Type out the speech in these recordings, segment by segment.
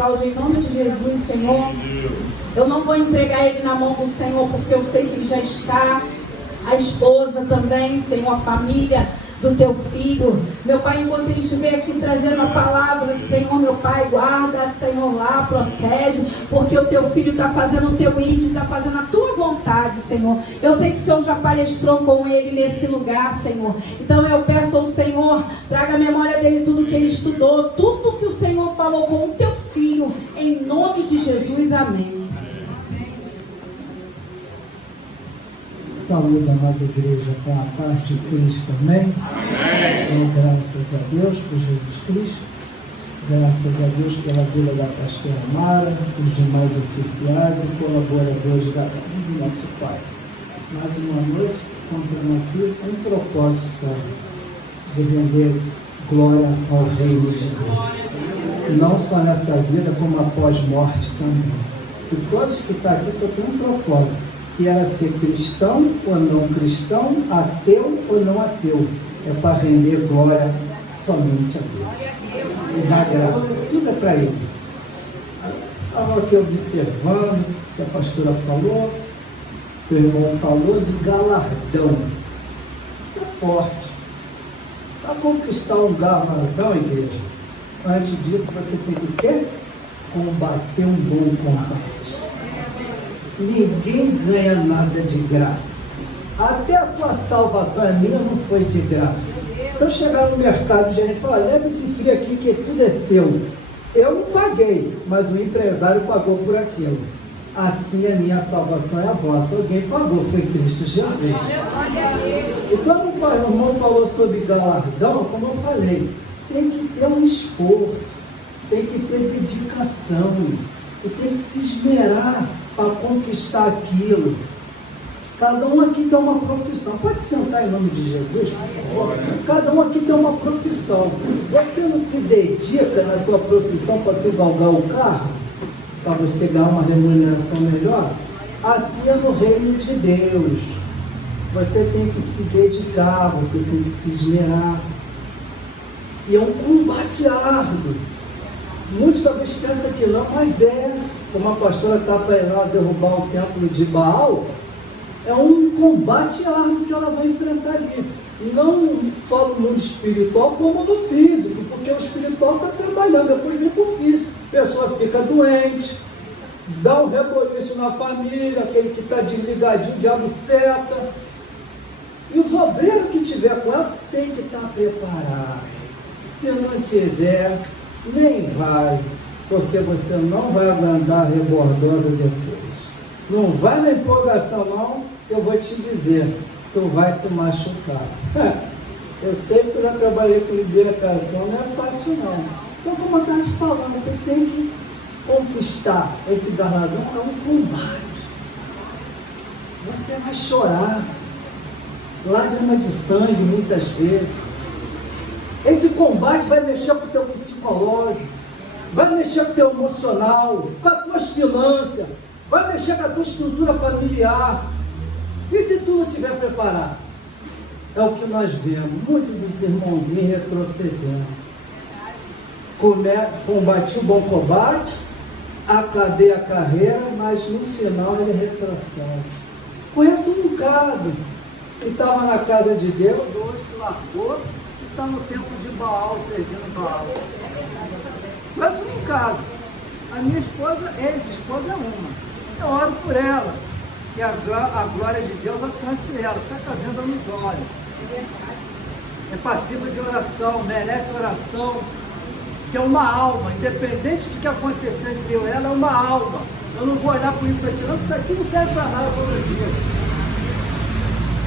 Cláudio, em nome de Jesus, Senhor. Eu não vou entregar ele na mão do Senhor, porque eu sei que ele já está. A esposa também, Senhor, a família do teu filho. Meu Pai, enquanto ele estiver aqui trazendo a palavra, Senhor, meu Pai, guarda, Senhor, lá, protege, porque o teu filho está fazendo o teu íntimo, está fazendo a tua vontade, Senhor. Eu sei que o Senhor já palestrou com ele nesse lugar, Senhor. Então eu peço ao Senhor, traga a memória dele tudo que ele estudou, tudo que o Senhor falou com o teu filho, em nome de Jesus, amém. Saúde, amada igreja, com a paz de Cristo, amém? Amém. Graças a Deus por Jesus Cristo, graças a Deus pela vida da pastora Mara, os demais oficiais e colaboradores do nosso Pai. Mais uma noite, contando aqui um propósito só, de render glória ao reino de Deus. Não só nessa vida, como após morte também. E todos que estão aqui só tem um propósito, que era ser cristão ou não cristão, ateu ou não ateu. É para render glória somente a Deus. E dar graça, tudo é para Ele. Estava aqui observando o que a pastora falou, o irmão falou de galardão. Isso é forte. Para conquistar um galardão, igreja, antes disso você tem que o quê? Combater um bom combate. Ninguém ganha nada de graça. Até a tua salvação é minha, não foi de graça. Se eu chegar no mercado, o gerente falar, leva esse frio aqui que tudo é seu. Eu não paguei, mas o empresário pagou por aquilo. Assim a minha salvação é a vossa. Alguém pagou, foi Cristo Jesus. E quando o irmão falou sobre galardão, como eu falei, tem que ter um esforço, tem que ter dedicação, e tem que se esmerar para conquistar aquilo. Cada um aqui tem uma profissão. Pode sentar em nome de Jesus, por favor? Cada um aqui tem uma profissão. Você não se dedica na tua profissão para tu galgar o carro? Para você ganhar uma remuneração melhor? Assim é no reino de Deus. Você tem que se dedicar, você tem que se esmerar. E é um combate árduo. Muitos talvez pensam que não, mas é. Como a pastora está para ir lá derrubar o templo de Baal, é um combate árduo que ela vai enfrentar ali. Não só no mundo espiritual, como no físico, porque o espiritual está trabalhando, depois vem para o físico. A pessoa fica doente, dá um reboliço na família, aquele que está desligadinho, o diabo seta. E os obreiros que tiver com ela tem que estar preparado. Se não tiver, nem vai, porque você não vai andar rebordosa depois. Não vai na empolgação não, eu vou te dizer, tu vai se machucar. Eu sei que eu já trabalhei com libertação, não é fácil não. Então, como eu estava te falando, você tem que conquistar esse galardão, é um combate. Você vai chorar, lágrima de sangue muitas vezes. Esse combate vai mexer com o teu psicológico, vai mexer com o teu emocional, com as tuas finanças, vai mexer com a tua estrutura familiar. E se tu não estiver preparado? É o que nós vemos, muitos dos irmãozinhos retrocedendo. Combati o bom combate, acabei a carreira, mas no final ele retrocede. Conheço um bocado que estava na casa de Deus, hoje se largou, está no templo de Baal, servindo Baal. Conheço um bocado. A minha esposa, ex-esposa é uma. Eu oro por ela, que a glória de Deus alcance ela, está cabendo nos olhos. É passiva de oração, merece oração, que é uma alma, independente do que acontecer entre eu e ela, é uma alma. Eu não vou olhar por isso aqui, não, isso aqui não serve para nada todo dia.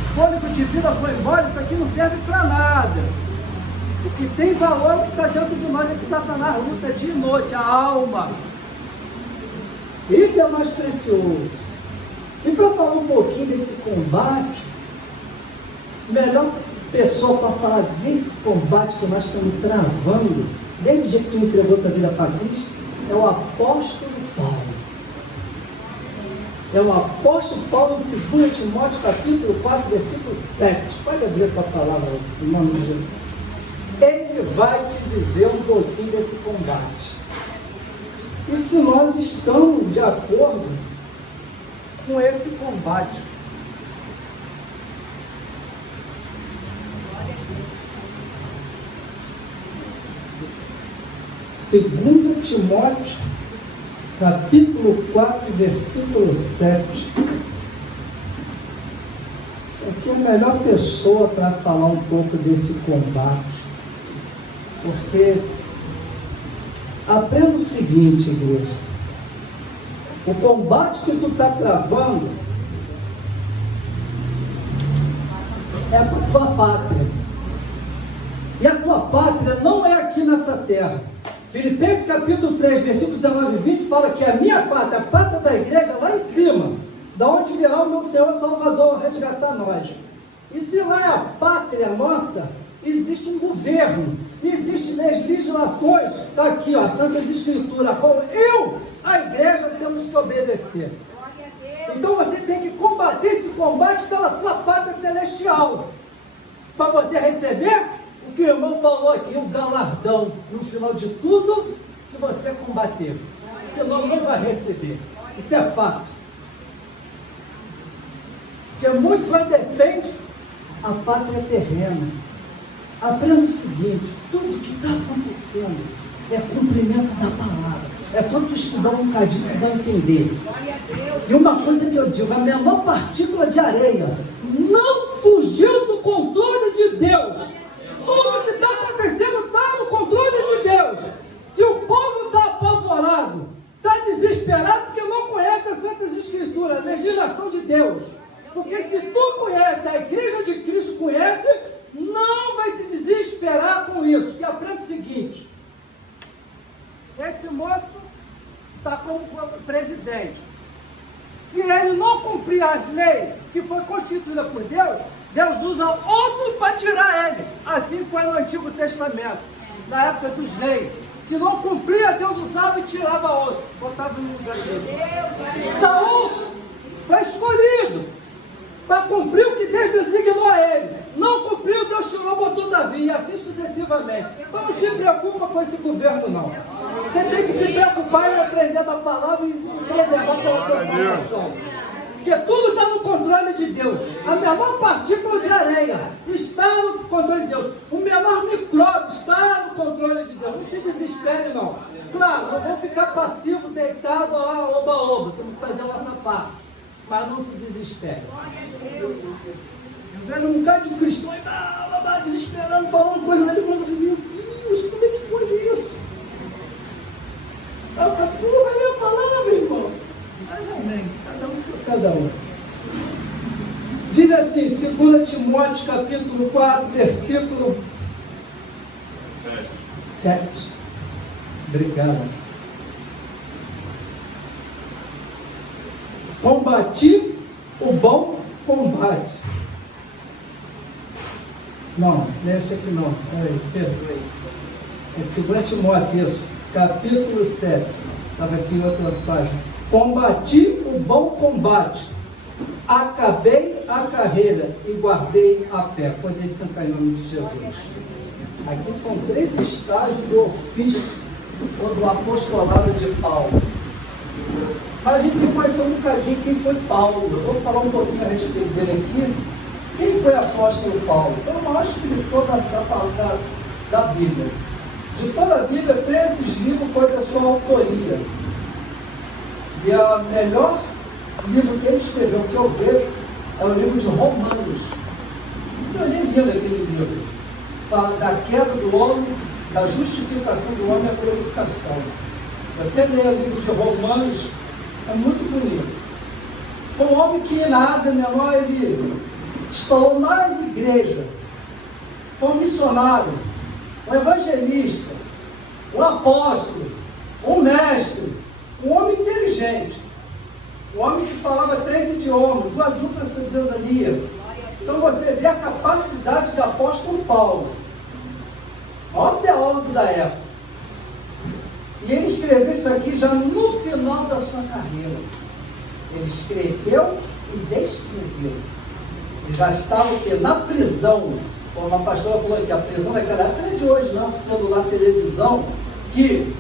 O fôlego de vida foi embora, isso aqui não serve para nada. O que tem valor é o que está dentro de nós, é que Satanás luta dia e noite, a alma. Isso é o mais precioso. E para falar um pouquinho desse combate, melhor pessoa para falar desse combate que nós estamos travando, desde o dia que tu entregou tua vida para Cristo, é o apóstolo Paulo. É o apóstolo Paulo em 2 Timóteo capítulo 4, versículo 7. Pode abrir a tua palavra, em nome de Jesus. Ele vai te dizer um pouquinho desse combate. e se nós estamos de acordo com esse combate. Segundo Timóteo, capítulo 4, versículo 7. Isso aqui é a melhor pessoa para falar um pouco desse combate. Porque aprenda o seguinte, igreja. O combate que tu está travando é a tua pátria. E a tua pátria não é aqui nessa terra. Filipenses capítulo 3, versículo 19 e 20 fala que a minha pátria, a pátria da igreja é lá em cima, da onde virá o meu Senhor Salvador resgatar nós. E se lá é a pátria nossa, existe um governo, existem legislações, está aqui, ó, Santas Escrituras, a qual a igreja, temos que obedecer. Então você tem que combater esse combate pela tua pátria celestial, para você receber o que o irmão falou aqui, o galardão, no final de tudo que você combater. Senão não vai receber. Isso é fato. Porque muitos vai depender a pátria terrena. Aprenda o seguinte, tudo que está acontecendo é cumprimento da palavra. É só tu estudar um bocadinho que vai entender. E uma coisa que eu digo, a menor partícula de areia não fugiu do controle de Deus. Tudo que está acontecendo está no controle de Deus. Se o povo está apavorado, está desesperado, porque não conhece as Santas Escrituras, a legislação de Deus. Porque se tu conhece, a igreja de Cristo conhece, não vai se desesperar com isso. Porque aprenda o seguinte, esse moço está como presidente. Se ele não cumprir as leis que foi constituída por Deus, Deus usa outro para tirar ele. Assim foi no Antigo Testamento, na época dos reis. Que não cumpria, Deus usava e tirava outro, botava no lugar dele. Saul foi escolhido para cumprir o que Deus designou a ele. Não cumpriu, Deus tirou, botou Davi, e assim sucessivamente. Então não se preocupa com esse governo, não. Você tem que se preocupar em aprender da palavra e preservar pela tua salvação. Porque tudo está no controle de Deus. A menor partícula de areia está no controle de Deus. O menor micróbio está no controle de Deus. Não se desespere, não. Claro, não vou ficar passivo, deitado, oba-oba. Temos que fazer a nossa parte. Mas não se desespere. Eu vejo um bocado de cristão desesperando, falando coisas ali. Meu Deus, como é que foi isso? Ela está tudo na minha palavra, irmão. Mas amém, cada um. Diz assim, 2 Timóteo capítulo 4, versículo 7. Obrigado. Combati o bom combate. Não, esse aqui não. Peraí, perdoe. É 2 Timóteo, isso. Capítulo 7. Estava aqui em outra página. Combati o bom combate, acabei a carreira e guardei a fé. Pode sentar em nome de Jesus. Aqui são 3 estágios do ofício ou do apostolado de Paulo. Mas a gente tem que conhecer um bocadinho quem foi Paulo. Eu vou falar um pouquinho a respeito dele aqui. Quem foi o apóstolo Paulo? Foi o maior escritor da Bíblia. De toda a Bíblia, 13 livros foi da sua autoria. E o melhor livro que ele escreveu, que eu vejo, é o livro de Romanos. Eu li lindo aquele livro. Fala da queda do homem, da justificação do homem e a glorificação. Você lê o livro de Romanos, é muito bonito. Foi um homem que na Ásia Menor ele instalou mais igreja. Foi um missionário, um evangelista, um apóstolo, um mestre. Um homem inteligente, um homem que falava 3 idiomas, 2 duplas cidadania. Então você vê a capacidade de apóstolo Paulo, o maior teólogo da época. E ele escreveu isso aqui já no final da sua carreira. Ele escreveu e descreveu. Ele já estava na prisão. Como a pastora falou aqui, a prisão daquela época não é de hoje, não, celular, televisão, que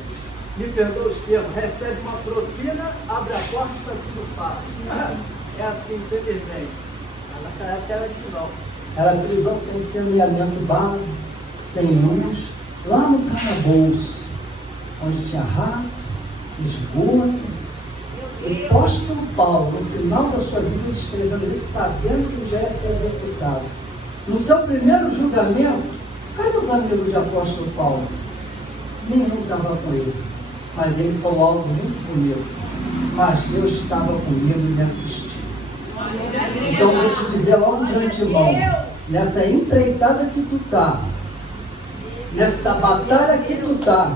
me perdoa os termos, recebe uma propina, abre a porta e está tudo fácil. É assim, infelizmente. Naquela época era assim não. Era prisão sem saneamento básico, sem luz, lá no calabouço, onde tinha rato, esgoto. O apóstolo Paulo, no final da sua vida, escrevendo isso, sabendo que já ia ser executado. No seu primeiro julgamento, cadê os amigos de apóstolo Paulo? Nenhum estava com ele. Mas ele falou algo muito bonito. Mas Deus estava comigo e me assistiu. Então eu vou te dizer logo de antemão, nessa empreitada que tu está, nessa batalha que tu está,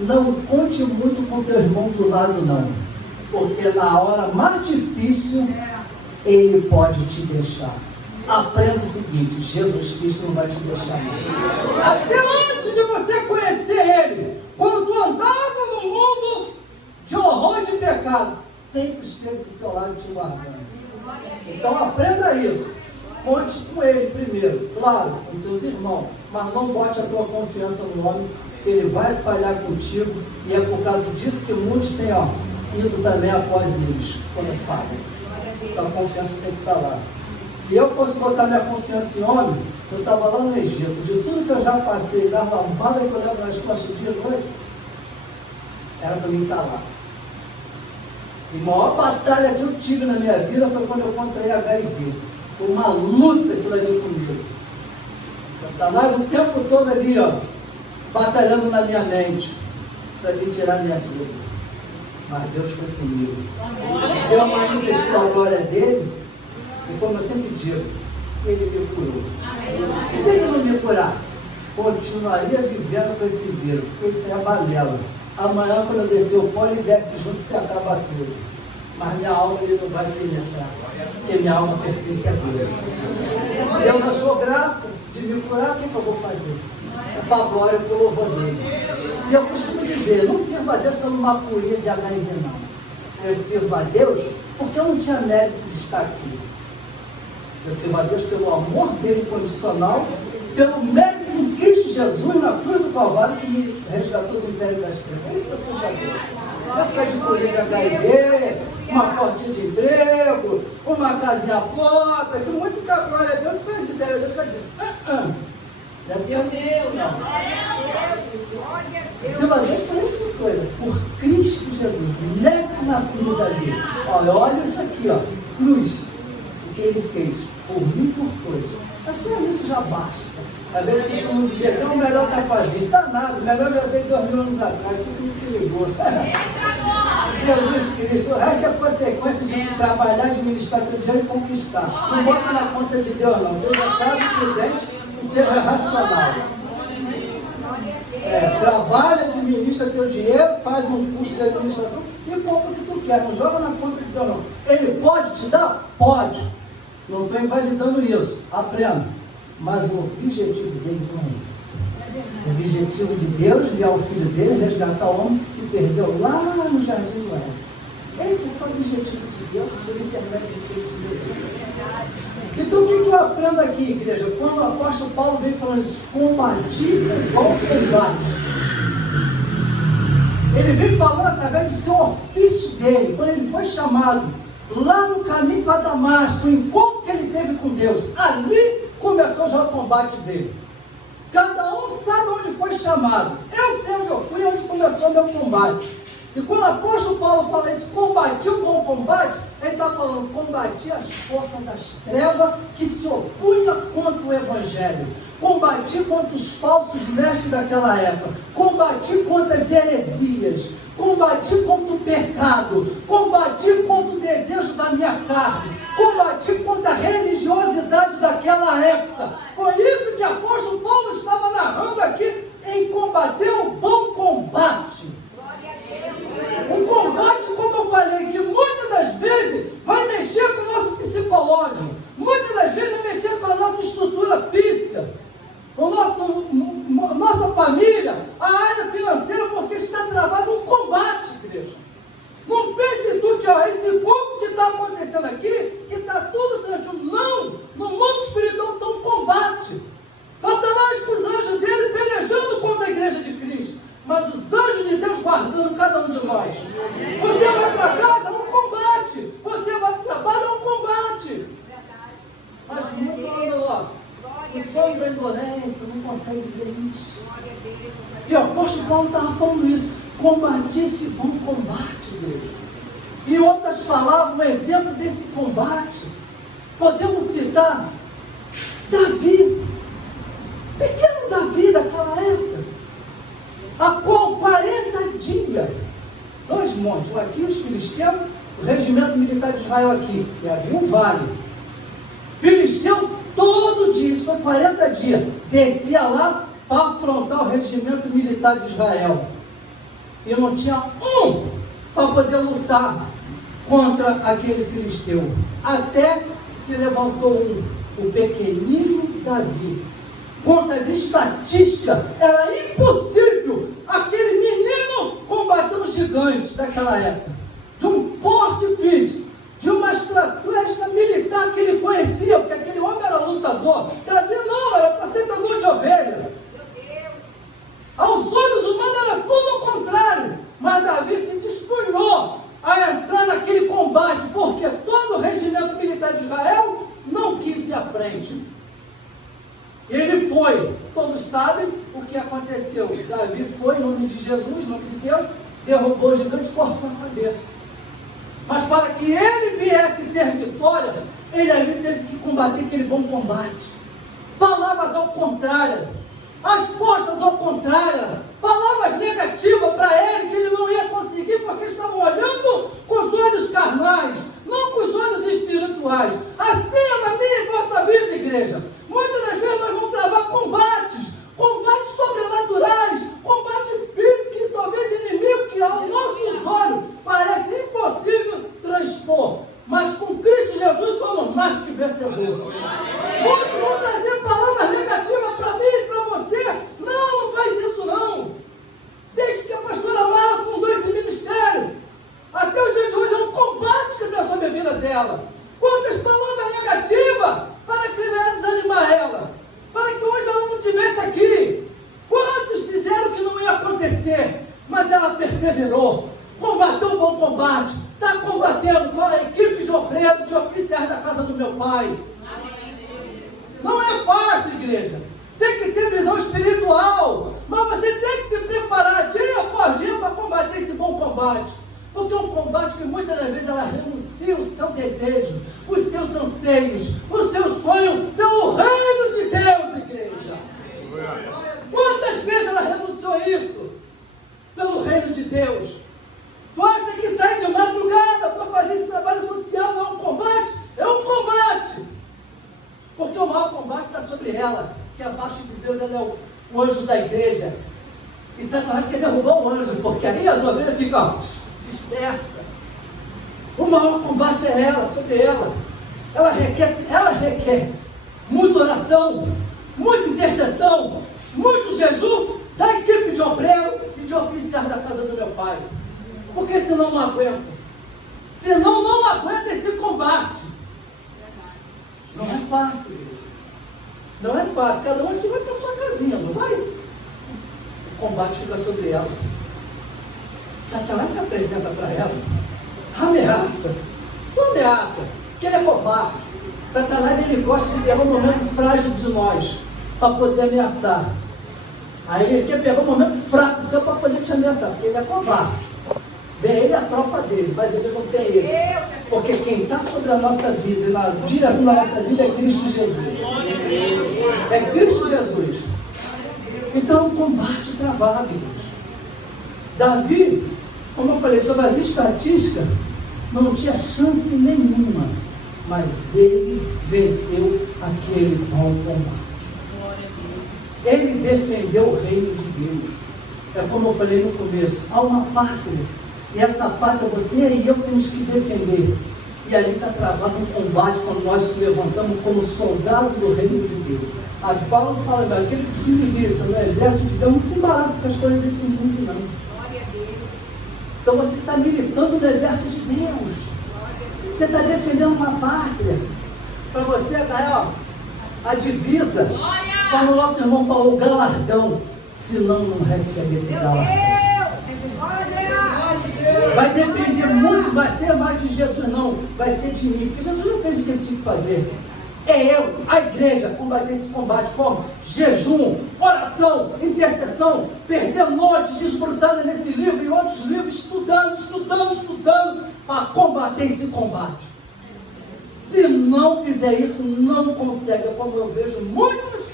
não conte muito com teu irmão do lado não. Porque na hora mais difícil, ele pode te deixar. Aprenda o seguinte, Jesus Cristo não vai te deixar mais. Até antes de você conhecer Ele, quando tu andava no mundo de horror e de pecado, sempre esteve do teu lado te guardando. Então aprenda isso. Conte com Ele primeiro, claro, com seus irmãos, mas não bote a tua confiança no homem, que Ele vai falhar contigo, e é por causa disso que muitos têm, ido também após eles, quando falam. Então a confiança tem que estar lá. Se eu fosse botar minha confiança em homem, eu estava lá no Egito. De tudo que eu já passei, da lambada que eu levo nas costas dia e noite, era para mim estar lá. E a maior batalha que eu tive na minha vida foi quando eu contraí HIV. Foi uma luta aquilo ali comigo. Satanás o tempo todo ali, batalhando na minha mente, para me tirar minha vida. Mas Deus foi comigo. Deus manifestou a glória dele. E como eu sempre digo, ele me curou. E se ele não me curasse? Continuaria vivendo com esse vírus, porque isso é balela. Amanhã, quando eu descer o pó, ele desce junto e se acaba tudo. Mas minha alma ele não vai penetrar, porque minha alma pertence a Deus. Deus achou graça de me curar, o que eu vou fazer? É para a glória e para o louvor dele. E eu costumo dizer, não sirva a Deus por uma curinha de HIV, não. Eu sirvo a Deus porque eu não tinha mérito de estar aqui. Eu sirvo a Deus pelo amor dele incondicional, pelo mérito em Cristo Jesus na cruz do Calvário que me resgatou do império das trevas. É isso que eu sirvo a Deus. Não é por causa de curinha de HIV, uma portinha de emprego, uma casinha própria, que muito da glória a Deus não faz isso, Deus faz isso. Não é por Deus, não. Sirva a Deus por essa coisa, por Cristo Jesus. Leve na cruz ali. Olha isso aqui, cruz. O que ele fez por mim e por todos. Assim, isso já basta. Às vezes a gente não dizer assim, o melhor está com a gente. Está nada, o melhor já veio 2000 anos atrás, tudo que se ligou. Jesus Cristo, o resto é consequência de trabalhar, administrar teu dinheiro e conquistar. Não bota na conta de Deus, não. Você já sabe, prudente e seja racional. Trabalha, administra teu dinheiro, faz um curso de administração e compra o que tu quer. Não joga na conta de Deus, não. Ele pode te dar? Pode. Não estou invalidando isso. Aprenda. Mas o objetivo dele não é isso. O objetivo de Deus, enviar o Filho dele, resgatar o homem que se perdeu lá no Jardim do Éden. Esse é só o objetivo de Deus, por intermédio de Jesus. Então o que eu aprendo aqui, igreja? Quando o apóstolo Paulo vem falando isso, combati o bom combate. Ele vem falando através do seu ofício dele, quando ele foi chamado lá no caminho para Damasco, o encontro que ele teve com Deus, ali começou já o combate dele. Cada um sabe onde foi chamado. Eu sei onde eu fui, onde começou o meu combate. E quando o apóstolo Paulo fala isso, combati o bom combate, ele está falando, combati as forças das trevas que se opunham contra o Evangelho. Combati contra os falsos mestres daquela época. Combati contra as heresias. Combati contra o pecado. Combati contra o desejo da minha carne. Combati contra a religiosidade daquela época. Foi isso que o apóstolo Paulo estava narrando aqui, em combater o bom combate. Um combate, como eu falei, que muitas das vezes vai mexer com o nosso psicológico, muitas das vezes vai mexer com a nossa estrutura física, nossa família, a área financeira, porque está travado um combate, igreja. Não pense tu que esse culto que está acontecendo aqui irmãos? Você vai para casa, é um combate. Você vai para o trabalho, é um combate. Mas muito anda lá. O sonho da indolência não consegue ver isso. E o apóstolo Paulo estava falando isso. Combati esse bom combate, igreja. Em outras palavras, um exemplo desse combate, podemos citar Davi, pequeno Davi daquela época, a qual 40 dias, 2 montes, um aqui os filisteus, o regimento militar de Israel aqui, e havia um vale. Filisteu todo dia, isso foi 40 dias, descia lá para afrontar o regimento militar de Israel. E não tinha um para poder lutar contra aquele filisteu. Até se levantou o pequenino Davi. Contra as estatísticas, era impossível aquele menino combater os gigantes daquela época. De um porte físico, de uma estratégia militar que ele conhecia, porque aquele homem era lutador. Davi não, era apacentador de ovelha. Aos olhos humanos era tudo o contrário, mas Davi se dispunhou a entrar naquele combate, porque todo o regimento militar de Israel não quis ir à frente. Ele foi, todos sabem o que aconteceu. Davi foi, em nome de Jesus, em nome de Deus, derrubou o gigante e cortou a cabeça. Mas para que ele viesse ter vitória, ele ali teve que combater aquele bom combate. Palavras ao contrário, respostas ao contrário, palavras negativas para ele, que ele não ia conseguir, porque estavam olhando com os olhos carnais, não com os olhos espirituais. Assim é na minha e vossa vida, igreja. Muitas das vezes nós vamos travar combates sobrenaturais, combate físico, que talvez inimigo que aos nossos olhos parece impossível transpor. Mas com Cristo Jesus somos mais que vencedores. Muitos vão trazer palavras negativas para mim e para você. Não faz isso não. Desde que a pastora Mara fundou esse ministério, até o dia de hoje é um combate que está sobre a vida dela. Quantas palavras negativas para que venha desanimar ela, para que hoje ela não estivesse aqui. Quantos disseram que não ia acontecer, mas ela perseverou, combateu o bom combate, está combatendo com a equipe de obreiros, de oficiais da casa do meu pai. Não é fácil, igreja. Tem que ter visão espiritual, mas você tem que se preparar dia após dia para combater esse bom combate. Porque é um combate que muitas das vezes ela renuncia o seu desejo, os seus anseios, o seu sonho pelo reino de Deus, igreja. Quantas vezes ela renunciou isso? Pelo reino de Deus. Tu acha que sai de madrugada para fazer esse trabalho social não é um combate? É um combate. Porque o maior combate está sobre ela, que abaixo de Deus ela é o anjo da igreja. E Satanás quer derrubar o anjo, porque aí as ovelhas ficam dispersas. O maior combate é ela, sobre ela. Ela requer muita oração, muita intercessão, muito jejum da equipe de obreiro e de oficiais da casa do meu pai. Porque senão não aguenta. Senão não aguenta esse combate. Não é fácil, igreja. Não é fácil. Cada um aqui vai para sua casinha, não vai? O combate fica sobre ela. Satanás se apresenta para ela. Ameaça. Só ameaça. Porque ele é covarde. Satanás, ele gosta de pegar um momento frágil de nós para poder ameaçar. Aí ele quer pegar um momento fraco seu para poder te ameaçar, porque ele é covarde. Vem ele a tropa dele, mas ele não tem esse. Porque quem está sobre a nossa vida e na direção da nossa vida é Cristo Jesus. É Cristo Jesus. Então é um combate travado. Davi, como eu falei sobre as estatísticas, não tinha chance nenhuma, mas ele venceu aquele bom combate. Ele defendeu o reino de Deus. É como eu falei no começo, há uma pátria. E essa pátria você e eu temos que defender. E ali está travado um combate quando nós se levantamos como soldado do reino de Deus. A Paulo fala, aquele que se milita no exército de Deus não se embaraça com as coisas desse mundo, não. Então você está militando no exército de Deus. Você está defendendo uma pátria. Para você ganhar a divisa. Quando o nosso irmão falou o galardão, senão não recebe esse galardão. Vai depender muito, vai ser mais de Jesus não, vai ser de mim, porque Jesus já fez o que ele tinha que fazer. É eu, a igreja, combater esse combate como? Jejum, oração, intercessão, perder noite desbruçada nesse livro e outros livros, estudando, para combater esse combate. Se não fizer isso, não consegue. É como eu vejo muitos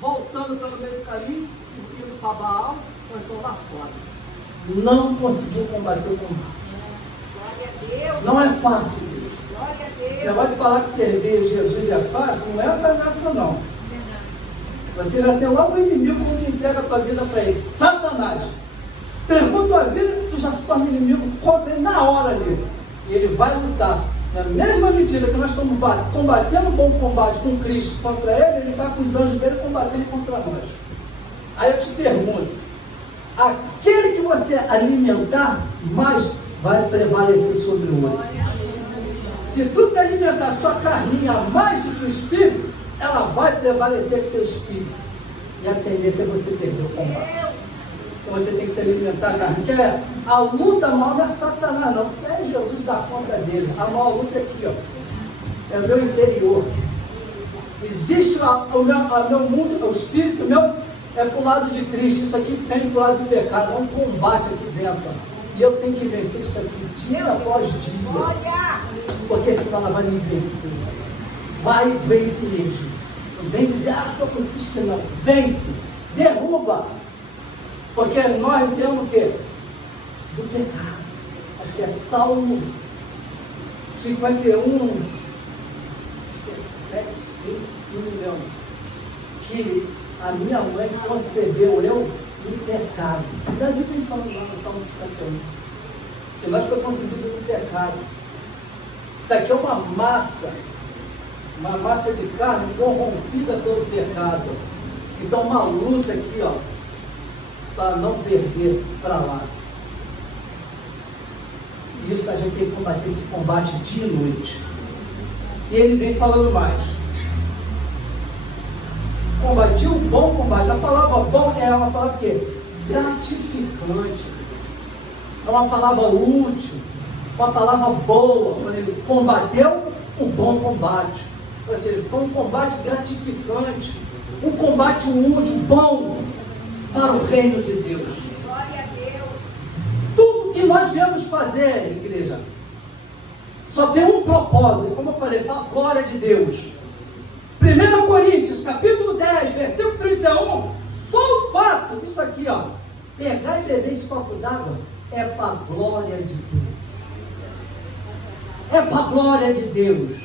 voltando pelo meio do caminho, indo para Baal, ou então lá fora. Não conseguiu combater o combate. Não é fácil. Você pode falar que servir Jesus é fácil, não é enganação não. Você já tem logo o inimigo quando entrega a tua vida para ele. Satanás. Se entregou a tua vida, tu já se torna inimigo contra ele na hora ali. E ele vai lutar. Na mesma medida que nós estamos combatendo um bom combate com Cristo contra ele está com os anjos dele combatendo contra nós. Aí eu te pergunto, aquele que você alimentar, mais vai prevalecer sobre o outro. Se tu se alimentar sua carninha mais do que o espírito, ela vai prevalecer com o teu espírito. E a tendência é você perder o combate. Então você tem que se alimentar a carne. Porque a luta mal não é Satanás não, isso é Jesus dá conta dele. A maior luta é aqui, ó. É o meu interior. Existe o meu mundo, o espírito meu é para o lado de Cristo. Isso aqui vem para o lado do pecado. É um combate aqui dentro. E eu tenho que vencer isso aqui dia após dia. Porque senão ela vai me vencer. Vai vencer mesmo. Não vem dizer, estou com Cristo, não. Vence. Derruba. Porque nós temos o quê? Do pecado. Acho que é Salmo 51, acho que é 7, 5, não me lembro. Que a minha mãe concebeu eu no pecado. Davi vem falando lá no Salmo 51. Que nós fomos concebidos no pecado. Isso aqui é uma massa de carne corrompida pelo pecado. Então uma luta aqui, ó, para não perder para lá. Isso a gente tem que combater esse combate dia e noite. E ele vem falando mais. Combatir o bom combate. A palavra bom é uma palavra que gratificante. É uma palavra útil. Uma palavra boa. Quando ele combateu o bom combate. Ou seja, foi um combate gratificante. Um combate útil, bom, para o reino de Deus. Glória a Deus. Tudo que nós viemos fazer, igreja, só tem um propósito, como eu falei, para a glória de Deus. 1 Coríntios, capítulo 10, versículo 31, só o fato, isso aqui, ó, pegar e beber esse copo d'água, é para a glória de Deus. É para a glória de Deus.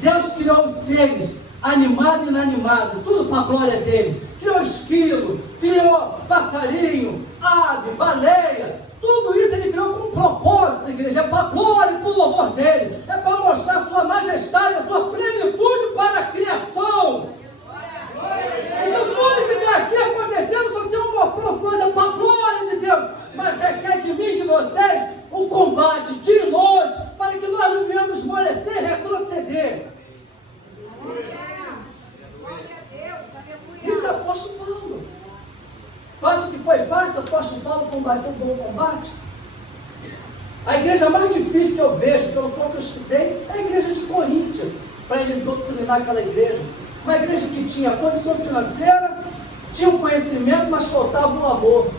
Deus criou os seres, animado e inanimado, tudo para a glória dele. Criou esquilo, criou passarinho, ave, baleia, tudo isso ele criou com um propósito, igreja, é para a glória e para o louvor dele, é para mostrar a sua majestade, a sua plenitude para a criação. Então tudo que está aqui acontecendo só tem uma propósito, é para a glória de Deus, mas requer de mim e de vocês o combate de noite, para que nós não venhamos esmorecer e retroceder. Isso é o apóstolo Paulo. Tu acha que foi fácil o apóstolo Paulo combater um bom combate? A igreja mais difícil que eu vejo, pelo qual eu estudei, é a igreja de Coríntios, para ele doutrinar aquela igreja. Uma igreja que tinha condição financeira, tinha um conhecimento, mas faltava o amor.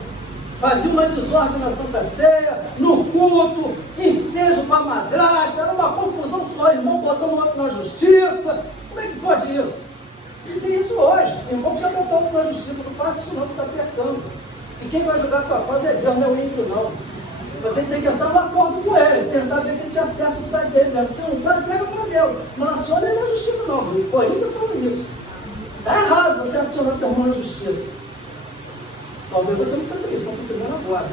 Fazia uma desordem na Santa Ceia, no culto, ensejo para a madrasta, era uma confusão só, irmão botando lá na justiça. Como é que pode isso? E tem isso hoje. Irmão quer botar outro na justiça, não faça isso não, que está pecando. E quem vai julgar a tua causa é Deus, não é o ímpio não. Você tem que entrar no acordo com ele, tentar ver se ele te acerta o que está dele mesmo. Se não está, pega para Deus. Não aciona ele na justiça não. O Coríntios fala isso. Está errado você acionar teu irmão na justiça. Talvez você não saiba isso, estão percebendo agora.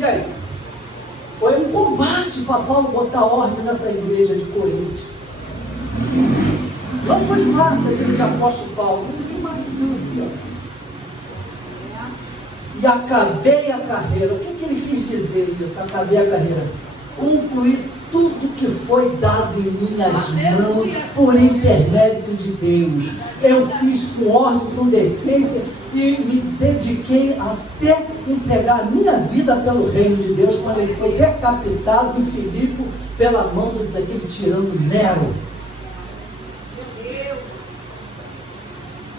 E aí? Foi um combate para Paulo botar ordem nessa igreja de Coríntios. Não foi fácil a igreja de apóstolo Paulo. Não tem mais aqui, ó. E acabei a carreira. O que ele quis dizer isso? Acabei a carreira. Concluir tudo que foi dado em minhas mãos por intermédio de Deus. Eu fiz com ordem, com decência e me dediquei até entregar a minha vida pelo reino de Deus, quando ele foi decapitado em Filipe pela mão daquele tirano Nero.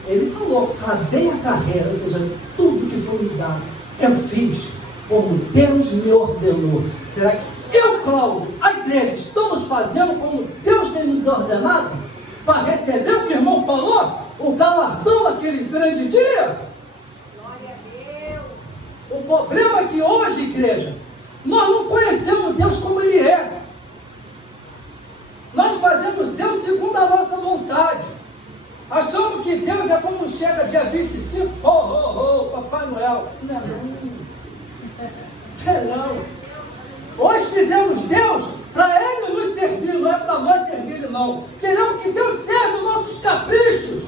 Ele falou, acabei a carreira, ou seja, tudo que foi me dado, eu fiz como Deus me ordenou. Será que eu, Cláudio, a igreja, estamos fazendo como Deus tem nos ordenado? Para receber o que o irmão falou? O galardão naquele grande dia? Glória a Deus. O problema é que hoje, igreja, nós não conhecemos Deus como Ele é. Nós fazemos Deus segundo a nossa vontade. Achamos que Deus é como chega dia 25, Papai Noel. Não. Hoje fizemos Deus para Ele nos servir, não é para nós servir, não. Queremos que Deus serva os nossos caprichos,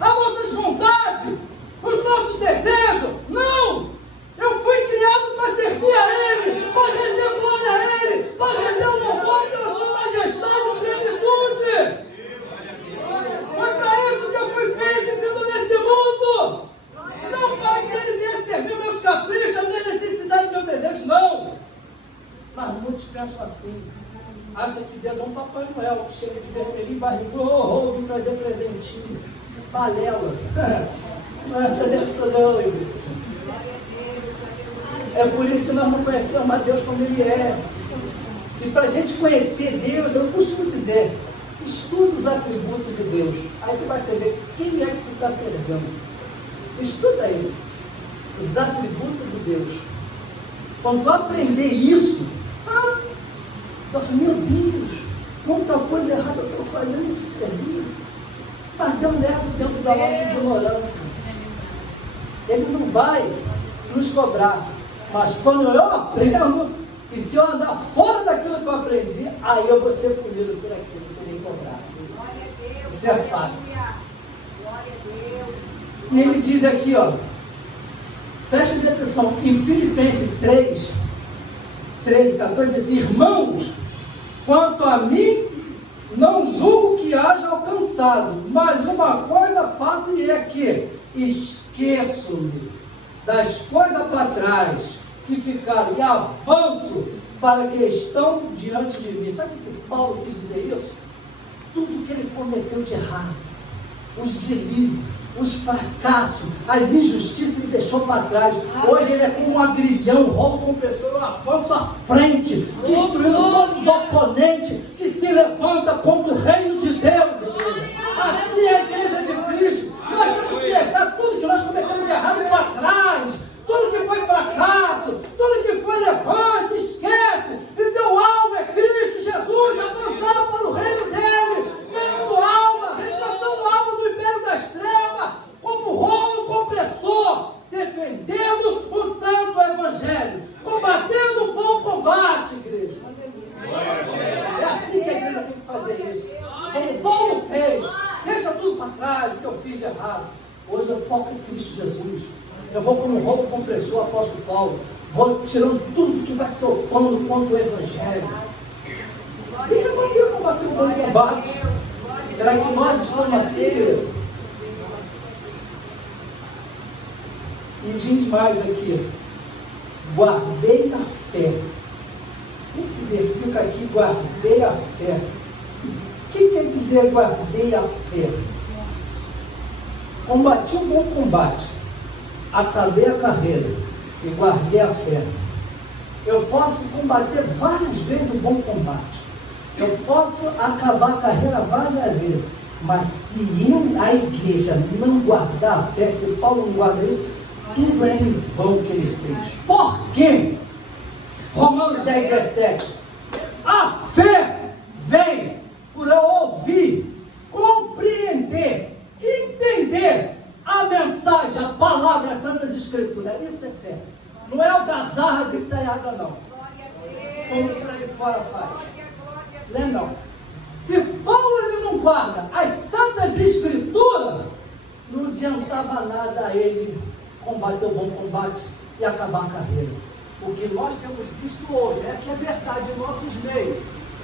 as nossas vontades, os nossos desejos. Não! Eu fui criado para servir a Ele, para render glória a Ele, para render o louvor pela Sua majestade e plenitude. Foi para isso que eu fui feito e vivo nesse mundo. Não para que Ele venha servir meus caprichos, a minha necessidade e meu desejo, não. Mas muitos pensam assim. Acham que Deus é um Papai Noel, que chega de vermelhinho, barrigudo, vem trazer presentinho. Balela. Não é dessa não, igreja. É por isso que nós não conhecemos a Deus como Ele é. E para a gente conhecer Deus, eu costumo dizer, estuda os atributos de Deus. Aí tu vai saber quem é que tu está servindo. Estuda Ele. Os atributos de Deus. Quando tu aprender isso, eu falei, meu Deus, muita coisa errada eu estou fazendo de servir. Mas Deus leva o tempo da nossa ignorância. Ele não vai nos cobrar. Mas quando eu aprendo, e se eu andar fora daquilo que eu aprendi, aí eu vou ser punido por aquilo, serei cobrado. Isso é fato. E ele diz aqui, ó, preste atenção, em Filipenses 3, 13, 14, diz assim, irmãos, quanto a mim, não julgo que haja alcançado, mas uma coisa faço e é que esqueço-me das coisas para trás que ficaram e avanço para que estão diante de mim. Sabe o que Paulo quis dizer isso? Tudo que ele cometeu de errado, os deslizes, os fracassos, as injustiças ele deixou para trás. Hoje ele é como um agrilhão, rolo compressor, eu avanço à frente, destruindo todos os oponentes que se levantam contra o reino de Deus. Assim é a igreja de Cristo. Nós temos que deixar tudo que nós cometemos de errado para trás, tudo que foi fracasso, tudo que foi levante, esquece. E teu alvo é Cristo Jesus, avançar para o reino dele, ganhando alma, resgatando alma do império das trevas, como rolo compressor, defendendo o santo evangelho, combatendo o bom combate, igreja. É assim que a igreja tem que fazer isso. Como Paulo fez, deixa tudo para trás, o que eu fiz de errado. Hoje eu foco em Cristo Jesus. Eu vou como rolo compressor, apóstolo Paulo, vou tirando tudo que vai se opondo contra o evangelho. Isso é maneiro combater o bom combate. Será que nós estamos assim, igreja? E diz mais aqui, guardei a fé. Esse versículo aqui, guardei a fé. O que quer dizer guardei a fé? Combati um bom combate, acabei a carreira e guardei a fé. Eu posso combater várias vezes um bom combate. Eu posso acabar a carreira várias vezes. Mas se a igreja não guardar a fé, se Paulo não guarda isso, tudo é em vão que ele fez. Por quê? Romanos 10, 17. A fé vem por eu ouvir, compreender, entender a mensagem, a palavra, as Santas Escrituras. Isso é fé. Não é algazarra gritalhada, não. Como por aí fora faz. Não é não. Se Paulo ele não guarda as Santas Escrituras, não adiantava nada a ele combater o bom combate e acabar a carreira. O que nós temos visto hoje, essa é a verdade em nossos meios.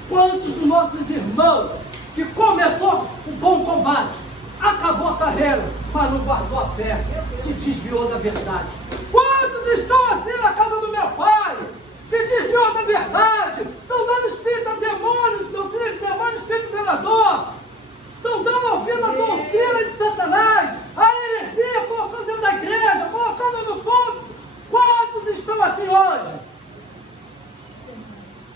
Quantos dos nossos irmãos que começou o bom combate, acabou a carreira, mas não guardou a fé, se desviou da verdade? Quantos estão assim na casa do meu pai? Se desviou da verdade, estão dando espírito a demônios, doutrina de demônios, espírito enganador, estão dando ouvido à doutrina de Satanás, a heresia, colocando dentro da igreja, colocando no ponto. Quantos estão assim hoje?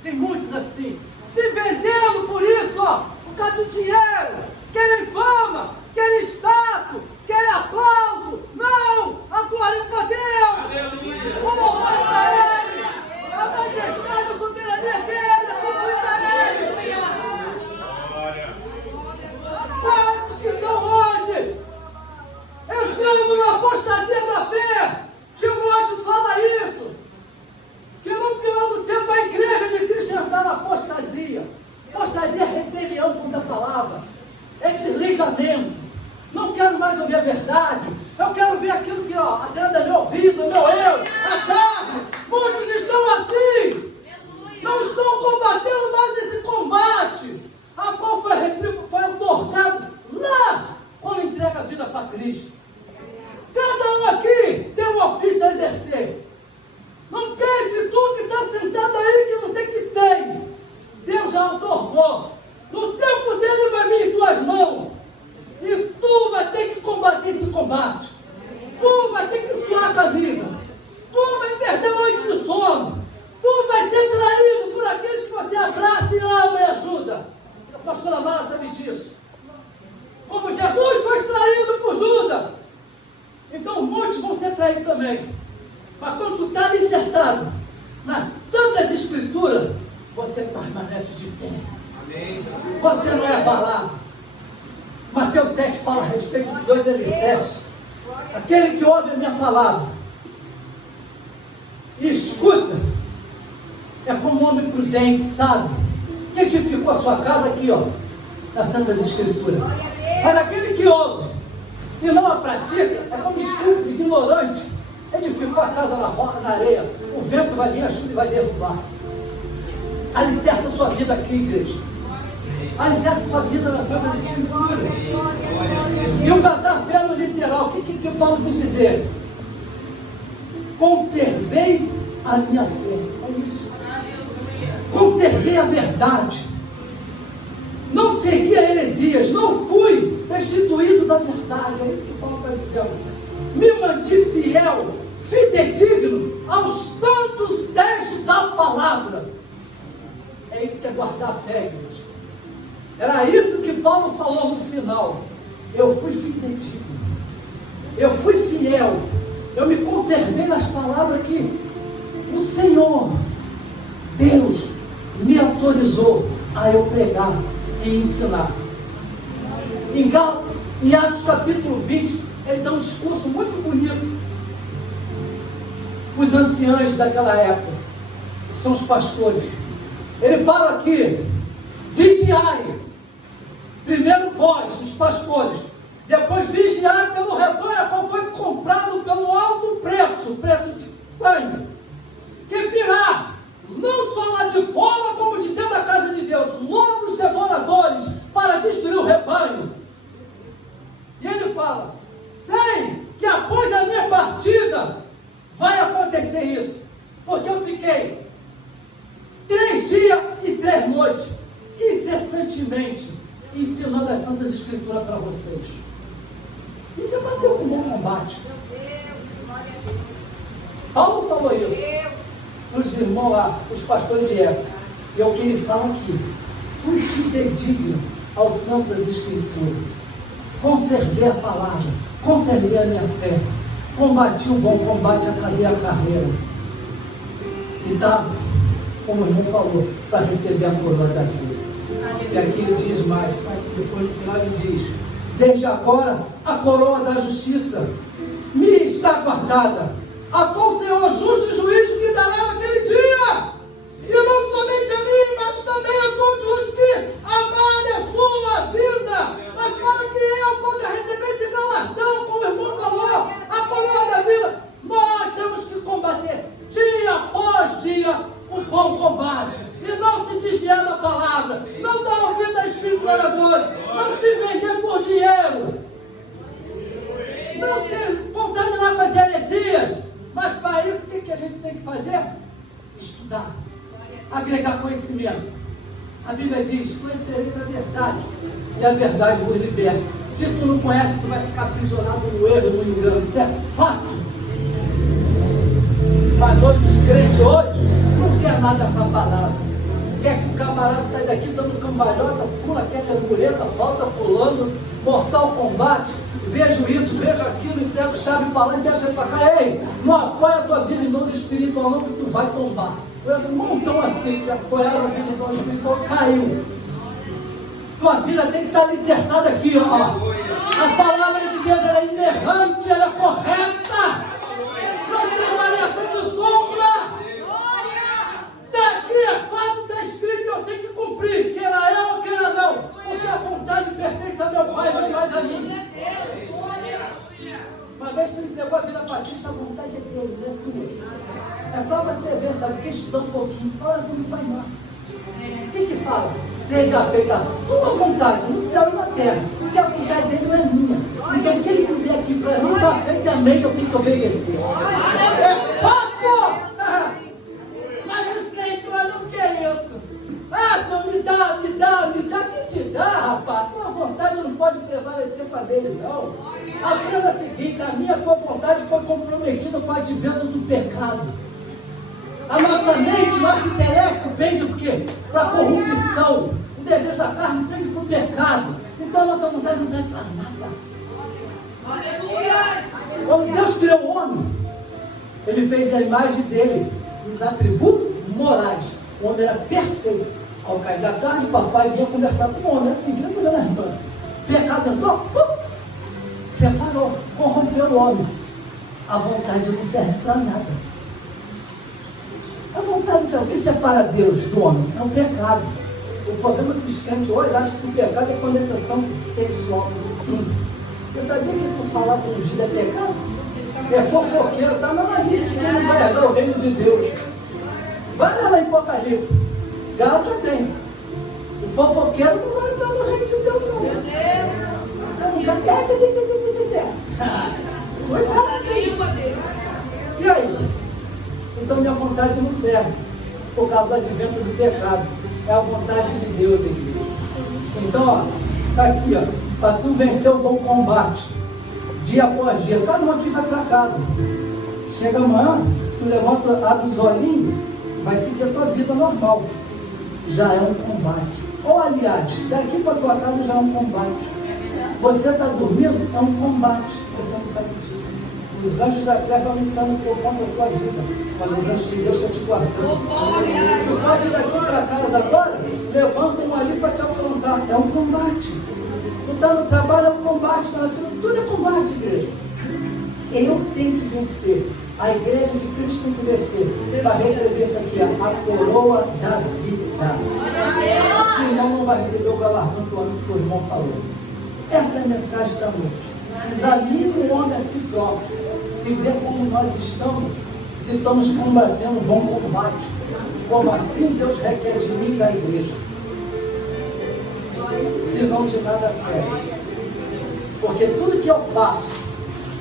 Tem muitos assim, se vendendo por isso, ó, por causa de dinheiro, querem fama, querem status, querem aplauso. Não, a glória é para Deus, o louvor é para Ele, a majestade, a soberania dele, a glória Ele. Quantos que estão hoje entrando na apostasia da fé? Timóteo fala isso, que no final do tempo a igreja de Cristo está na apostasia. Apostasia é rebelião contra a palavra, é desligamento. Não quero mais ouvir a verdade, eu quero ver aquilo que agrada meu ouvido, meu eu, a carne. Muitos estão assim, não estão combatendo mais esse combate, a qual foi otorgado lá quando entrega a vida para Cristo. Cada um aqui tem um ofício a exercer. Não pense tu que está sentado aí que não tem que tem. Deus já otorgou. No tempo dele vai vir em tuas mãos. E tu vai ter que combater esse combate. Tu vai ter que suar a camisa. Tu vai perder noite de sono. Tu vai ser traído por aqueles que você abraça e ama e ajuda. A pastora Mara sabe disso. Como Jesus foi traído por Judas. Então muitos vão ser traídos também. Mas quando tu está alicerçado nas Santas Escrituras, você permanece de pé. Amém. Você não é abalado. Mateus 7 fala a respeito de 2 alicerces. Aquele que ouve a minha palavra e escuta é como um homem prudente, sábio, que edificou a sua casa aqui, ó, nas Santas Escrituras. Mas aquele que ouve e não a pratica é como estúpido, ignorante, edificou a casa na rocha, na areia. O vento vai vir, a chuva e vai derrubar. Alicerça a sua vida aqui, igreja. Alicerça a sua vida nas Santas Escrituras. E o catar fé no literal, o que Paulo quis dizer? Conservei a minha fé. É isso. Conservei a verdade. Não segui a heresias. Não fui destituído da verdade. É isso que Paulo está dizendo. Me mantive fiel, fidedigno aos santos textos da palavra. É isso que é guardar a fé, igreja. Era isso que Paulo falou no final. Eu fui fidedigno, eu fui fiel, eu me conservei nas palavras que o Senhor, Deus, me autorizou a eu pregar e ensinar. Em Atos capítulo 20, ele dá um discurso muito bonito. Os anciãos daquela época, que são os pastores, ele fala aqui: vigiai, primeiro vós, os pastores, depois vigiai pelo rebanho, a qual foi comprado pelo alto preço, preço de sangue, que virá, não só lá de fora, como de dentro da casa de Deus, lobos devoradores, para destruir o rebanho. E ele fala: sei que após a minha partida vai acontecer isso, porque eu fiquei 3 dias e 3 noites, incessantemente, ensinando as Santas Escrituras para vocês. E você bateu com um bom combate. Paulo falou isso nos irmãos lá, os pastores de Éfeso. E é o que ele fala aqui: fui fidedigno às Santas Escrituras, conservei a palavra, conservei a minha fé, combati o bom combate, acabei a carreira. E tá, como o irmão falou, para receber a coroa da vida. E aqui ele diz mais, tá aqui depois no final ele diz: desde agora a coroa da justiça me está guardada, a qual o Senhor justo e juiz me dará naquele dia, e não somente a mim, mas também a todos os que amarem a sua vida. Mas para que eu possa receber esse galardão, como o irmão falou, a coroa da vida, nós temos que combater dia após dia o bom combate, e não se desviar da palavra, não dar ouvido a espírito enganador, não se vender por dinheiro, não se contaminar dias. Mas para isso, o que a gente tem que fazer? Estudar, agregar conhecimento. A Bíblia diz: conhecereis a verdade, e a verdade vos liberta. Se tu não conhece, tu vai ficar aprisionado no erro, no engano. Isso é fato. Mas hoje os crentes não quer nada para a palavra. Quer que o camarada saia daqui dando cambalhota, pula, quebra mureta, volta pulando, mortal combate. Vejo isso, vejo aquilo, entrego chave para lá e deixa para cá. Ei, não apoia a tua vida em dons espiritual não, que tu vai tombar. Eu sou um montão assim que apoiaram a vida em dons espiritual, caiu. Tua vida tem que estar alicerçada aqui, ó. A palavra de Deus, ela é inerrante, ela é correta. Não tem variação de sombra. Daqui é fato, está escrito, eu tenho que cumprir, queira eu ou queira não, porque a vontade pertence a meu Pai, não mais a mim. Uma vez tu entregou a vida para Cristo, a vontade é dele, não é tua. É só você ver, sabe, porque estudar um pouquinho, oração do Pai Nosso. O que fala? Seja feita a tua vontade, no céu e na terra. Se a vontade dele não é minha, porque o que ele fizer aqui para mim está feito também, eu tenho que obedecer. É fato! Mas os crentes não querem isso. Senhor, me dá, quem te dá, rapaz? Tua vontade não pode prevalecer com a dele, não. Aprenda o seguinte: a minha tua vontade foi comprometida com o advento do pecado. A nossa mente, nosso intelecto pende o quê? Para a corrupção. O desejo da carne pende para o pecado. Então a nossa vontade não serve para nada. Aleluia! Quando Deus criou o homem, ele fez a imagem dele, os atributos morais. O homem era perfeito. Ao cair da tarde, o papai vinha conversar com o homem, assim, que não era irmã. Pecado entrou, separou, corrompeu o homem. A vontade não serve para nada. A vontade não serve. O que separa Deus do homem é o pecado. O problema dos crentes hoje acha que o pecado é conectação sexual. Você sabia que tu falar com ungido é pecado? É fofoqueiro, está na lista de quem não vai herdar o reino de Deus. Vai lá em Apocalipse. Galo também. O fofoqueiro não vai entrar no reino de Deus, não. Meu Deus! Cuidado! E aí? Então minha vontade não serve. Por causa do advento do pecado. É a vontade de Deus, igreja. Então, está aqui, para tu vencer o bom combate. Dia após dia. Cada um aqui vai para casa. Chega amanhã, tu levanta, abre os olhinhos, vai seguir a tua vida normal. Já é um combate. Ou aliás, daqui para tua casa já é um combate. Você está dormindo, é um combate, se você não sabe disso. Os anjos da terra vão lutando por conta da tua vida, mas os anjos de Deus estão te guardando. Tu pode ir daqui para casa agora, levanta um ali para te afrontar. É um combate. Tu está no trabalho, é um combate, está na vida, tudo é combate, igreja. Eu tenho que vencer. A igreja de Cristo tem que vencer para receber isso aqui, a coroa da vida. Senão não vai receber o galardão que o irmão falou. Essa é a mensagem da noite. Examine o homem a si próprio e vê como nós estamos, se estamos combatendo um bom combate. Como assim Deus requer de mim e da igreja? Se não de nada serve. Porque tudo que eu faço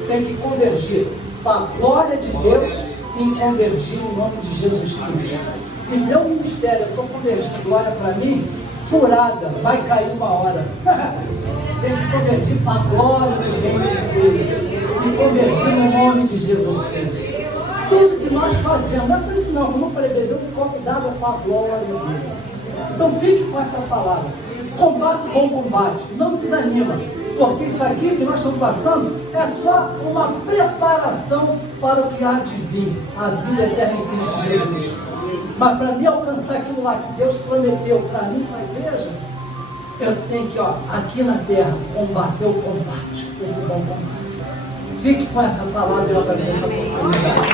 tem que convergir para a glória de Deus e convergir em nome de Jesus Cristo. Se meu ministério eu estou convergindo glória para mim, furada, vai cair uma hora. Tem que convergir para a glória do reino de Deus e convergir no nome de Jesus Cristo. Tudo que nós fazemos, não é isso não, como eu falei, beber um copo d'água para a glória de Deus. Então fique com essa palavra. Combate o bom combate, não desanima, porque isso aqui que nós estamos passando é só uma preparação para o que há de vir, a vida eterna em Cristo Jesus. Mas para mim alcançar aquilo lá que Deus prometeu para mim, para a igreja, eu tenho que, aqui na terra, combater o combate, esse bom combate. Fique com essa palavra e ela vai ver essa oportunidade.